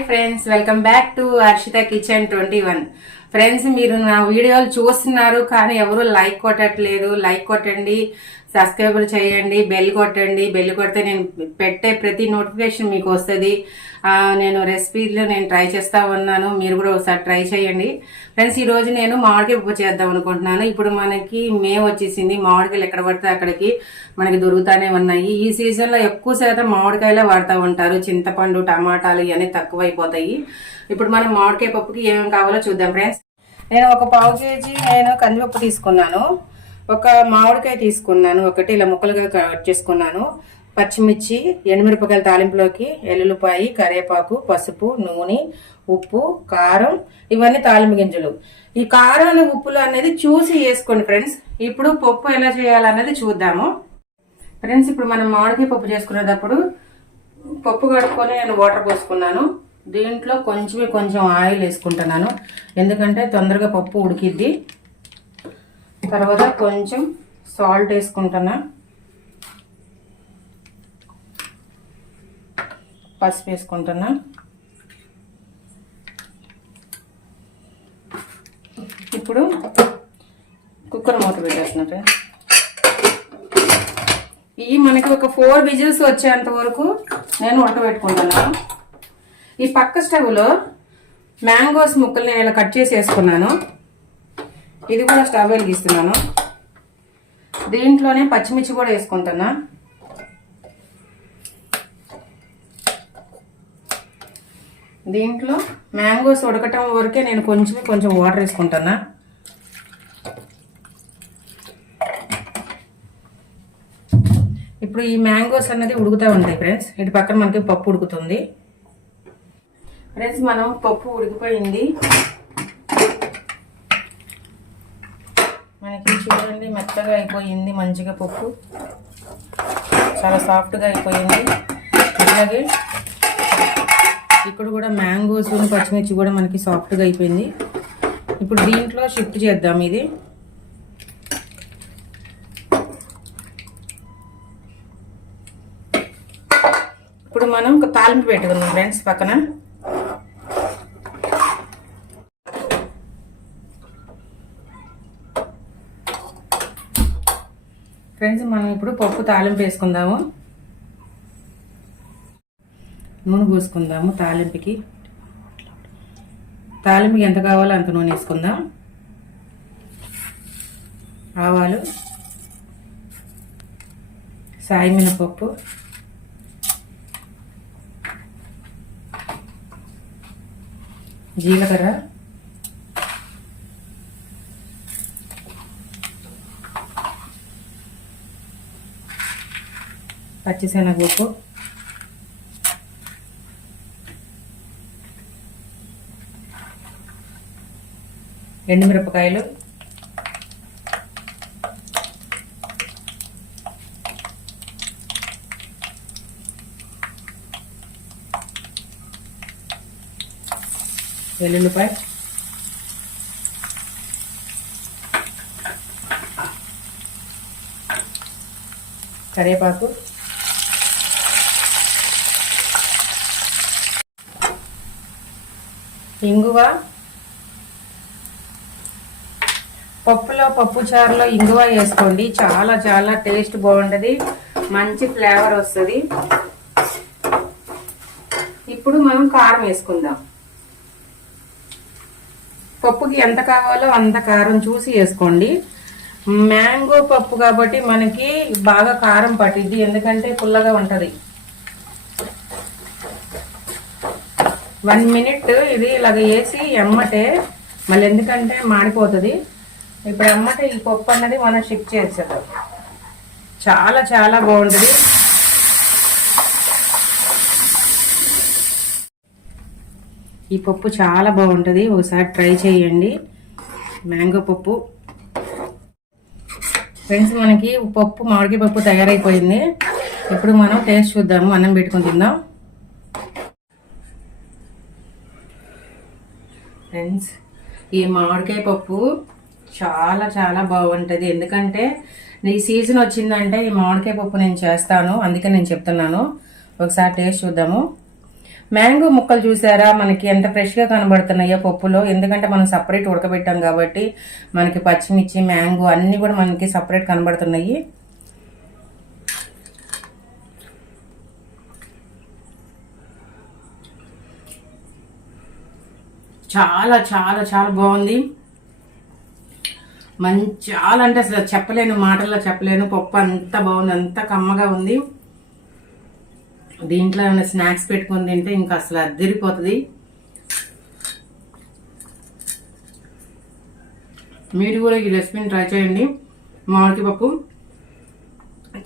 Hi friends, welcome back to Harshita kitchen 21. Friends, మీరు నా వీడియోలు చూస్తున్నారు కానీ ఎవరు లైక్ కొట్టట్లేదు. లైక్ కొట్టండి, సబ్స్క్రైబ్ చేయండి, బెల్ కొట్టండి. బెల్ కొడితే నేను పెట్టే ప్రతి నోటిఫికేషన్ మీకు వస్తుంది. నేను రెసిపీలు ట్రై చేస్తా ఉన్నాను, మీరు కూడా ఒకసారి ట్రై చేయండి. ఫ్రెండ్స్, ఈ రోజు నేను మామిడికాయ పప్పు చేద్దాం అనుకుంటున్నాను. ఇప్పుడు మనకి మే వచ్చేసింది, మామిడికాయలు ఎక్కడ పడితే అక్కడికి మనకి దొరుకుతానే ఉన్నాయి. ఈ సీజన్ లో ఎక్కువ శాతం మామిడికాయలే వాడుతూ ఉంటారు. చింతపండు, టమాటాలు ఇవన్నీ తక్కువ అయిపోతాయి. ఇప్పుడు మనం మామిడికాయ పప్పుకి ఏమేమి కావాలో చూద్దాం. ఫ్రెండ్స్, నేను ఒక పావు కేజీ కందిపప్పు తీసుకున్నాను. ఒక మామిడికాయ తీసుకున్నాను, ఒకటి ఇలా ముక్కలుగా కట్ చేసుకున్నాను. పచ్చిమిర్చి, ఎండుమిరపకాయల తాలింపులోకి, ఎల్లుల్లిపాయ, కరివేపాకు, పసుపు, నూనె, ఉప్పు, కారం, ఇవన్నీ తాలింపు గింజలు. ఈ కారాలు, ఉప్పులు అనేది చూసి వేసుకోండి ఫ్రెండ్స్. ఇప్పుడు పప్పు ఎలా చేయాలన్నది చూద్దాము. ఫ్రెండ్స్, ఇప్పుడు మనం మామిడికాయ పప్పు చేసుకునేటప్పుడు పప్పు కడుక్కొని నేను వాటర్ పోసుకున్నాను. దీంట్లో కొంచెం ఆయిల్ వేసుకుంటున్నాను, ఎందుకంటే తొందరగా పప్పు ఉడికిద్ది. తర్వాత కొంచెం సాల్ట్ వేసుకుంటున్నా, పసుపు వేసుకుంటున్నా. ఇప్పుడు కుక్కర్ మూత పెట్టేస్తున్నా. ఇవి మనకి ఒక 4 విజిల్స్ వచ్చేంత వరకు నేను ఉడకబెట్టుకుంటున్నాను. ఈ పక్క స్టవ్లో మ్యాంగోస్ ముక్కల్ని ఇలా కట్ చేసి వేసుకున్నాను. ఇది కూడా స్టవ్ వెలిగిస్తున్నాను. దీంట్లోనే పచ్చిమిర్చి కూడా వేసుకుంటున్నా. దీంట్లో మ్యాంగోస్ ఉడకటం వరకే నేను కొంచెం వాటర్ వేసుకుంటున్నా. ఇప్పుడు ఈ మ్యాంగోస్ అన్నది ఉడుకుతూ ఉంటాయి ఫ్రెండ్స్. ఇటు పక్కన మనకి పప్పు ఉడుకుతుంది. ఫ్రెండ్స్, మనం పప్పు ఉడికిపోయింది. మనకి చూడండి, మెత్తగా అయిపోయింది మంచిగా. పప్పు చాలా సాఫ్ట్గా అయిపోయింది. అలాగే ఇక్కడ కూడా మ్యాంగోస్, పచ్చిమిర్చి కూడా మనకి సాఫ్ట్గా అయిపోయింది. ఇప్పుడు దీంట్లో షిఫ్ట్ చేద్దాం. ఇది ఇప్పుడు మనం తాలింపు పెట్టుకుందాం ఫ్రెండ్స్ పక్కన. ఫ్రెండ్స్, మనం ఇప్పుడు పప్పు తాలింపు వేసుకుందాము. నూనె పోసుకుందాము. తాలింపుకి ఎంత కావాలో అంత నూనె వేసుకుందాం. ఆవాలు, సాయి మినపప్పు, జీలకర్ర, పచ్చిశనగపప్పు, ఎండుమిరపకాయలు, వెల్లుల్లిపాయ, కరివేపాకు, ఇంగువ. పప్పులో, పప్పు చారులో ఇంగువ వేసుకోండి. చాలా టేస్ట్ బాగుంటుంది, మంచి ఫ్లేవర్ వస్తుంది. ఇప్పుడు మనం కారం వేసుకుందాం. పప్పుకి ఎంత కావాలో అంత కారం చూసి వేసుకోండి. మ్యాంగో పప్పు కాబట్టి మనకి బాగా కారం పట్టిద్ది, ఎందుకంటే పుల్లగా ఉంటుంది. 1 మినిట్ ఇది ఇలాగ వేసి ఎమ్మటే, మళ్ళీ ఎందుకంటే మాడిపోతుంది. ఇప్పుడు ఎమ్మటే ఈ పప్పు అన్నది మనం షిఫ్ట్ చేసేద్దాం. చాలా బాగుంటుంది. ఈ పప్పు చాలా బాగుంటుంది, ఒకసారి ట్రై చేయండి. మ్యాంగో పప్పు. ఫ్రెండ్స్, మనకి పప్పు, మామిడికాయ పప్పు తయారైపోయింది. ఇప్పుడు మనం టేస్ట్ చూద్దాము. అన్నం పెట్టుకుని తిందాం. ఫ్రెండ్స్, ఈ మామిడికాయ పప్పు చాలా బాగుంటుంది. ఎందుకంటే ఈ సీజన్ వచ్చిందంటే ఈ మామిడికాయ పప్పు నేను చేస్తాను, అందుకే నేను చెప్తున్నాను. ఒకసారి టేస్ట్ చూద్దాము. మ్యాంగో ముక్కలు చూసారా మనకి ఎంత ఫ్రెష్గా కనబడుతున్నాయో పప్పులో, ఎందుకంటే మనం సపరేట్ ఉడకబెట్టాం కాబట్టి మనకి పచ్చిమిర్చి మ్యాంగో అన్నీ కూడా మనకి సపరేట్ కనబడుతున్నాయి. చాలా చాలా చాలా బాగుంది. చాలా అంటే అసలు చెప్పలేను, మాటల్లో చెప్పలేను. పప్పు అంత బాగుంది, అంత కమ్మగా ఉంది. దీంట్లో ఏమైనా స్నాక్స్ పెట్టుకొని తింటే ఇంకా అసలు అద్దరిపోతుంది. మీరు కూడా ఈ రెసిపీని ట్రై చేయండి. మామిడికాయ పప్పు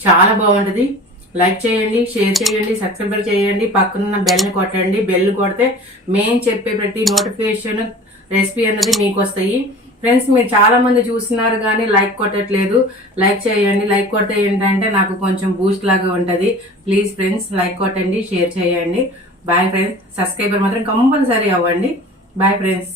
చాలా బాగుంటుంది. లైక్ చేయండి, షేర్ చేయండి, సబ్స్క్రైబ్ చేయండి, పక్కన బెల్ని కొట్టండి. బెల్ కొడితే మేము చెప్పే ప్రతి నోటిఫికేషన్ రెసిపీ అన్నది మీకు వస్తాయి. ఫ్రెండ్స్, మీరు చాలా మంది చూస్తున్నారు కానీ లైక్ కొట్టట్లేదు. లైక్ చేయండి. లైక్ కొడితే ఏంటంటే నాకు కొంచెం బూస్ట్ లాగా ఉంటుంది. ప్లీజ్ ఫ్రెండ్స్, లైక్ కొట్టండి, షేర్ చేయండి. Bye friends. సబ్స్క్రైబర్ మాత్రం కంపల్సరీ అవ్వండి. Bye friends.